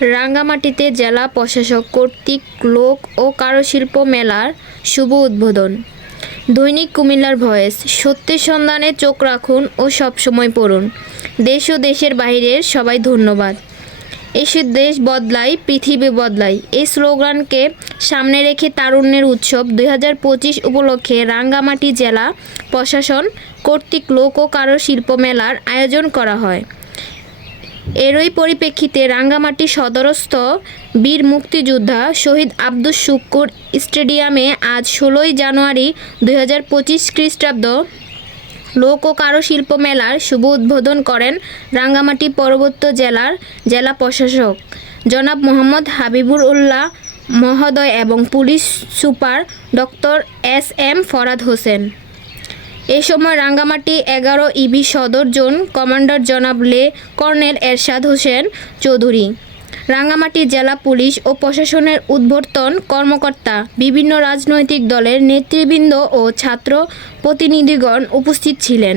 রাঙ্গামাটিতে জেলা প্রশাসক কর্তৃক লোক ও কারুশিল্প মেলার শুভ উদ্বোধন। দৈনিক কুমিল্লার ভয়েস, সত্যের সন্ধানে চোখ রাখুন ও সবসময় পড়ুন। দেশ ও দেশের বাইরের সবাই ধন্যবাদ। এসে দেশ বদলাই, পৃথিবী বদলাই। এই স্লোগানকে সামনে রেখে তারুণ্যের উৎসব দুই হাজার পঁচিশ উপলক্ষে রাঙ্গামাটি জেলা প্রশাসন কর্তৃক লোক ও কারুশিল্প মেলার আয়োজন করা হয়। এরই পরিপ্রেক্ষিতে রাঙ্গামাটি সদরস্থ বীর মুক্তিযোদ্ধা শহীদ আব্দুস শুক্কুর স্টেডিয়ামে আজ ষোলোই জানুয়ারি দুই হাজার পঁচিশ খ্রিস্টাব্দ লোক ও কারুশিল্প মেলার শুভ উদ্বোধন করেন রাঙ্গামাটি পরবর্তী জেলার জেলা প্রশাসক জনাব মোহাম্মদ হাবিবুর উল্লাহ মহোদয় এবং police super doctor S M Farhad Hossain. এ সময় রাঙ্গামাটি এগারো ইবি সদর জোন কমান্ডার জনাব লে কর্নেল এরশাদ হোসেন চৌধুরী। রাঙ্গামাটি জেলা পুলিশ ও প্রশাসনের উদ্বর্তন কর্মকর্তা, বিভিন্ন রাজনৈতিক দলের নেতৃবৃন্দ ও ছাত্র প্রতিনিধিগণ উপস্থিত ছিলেন।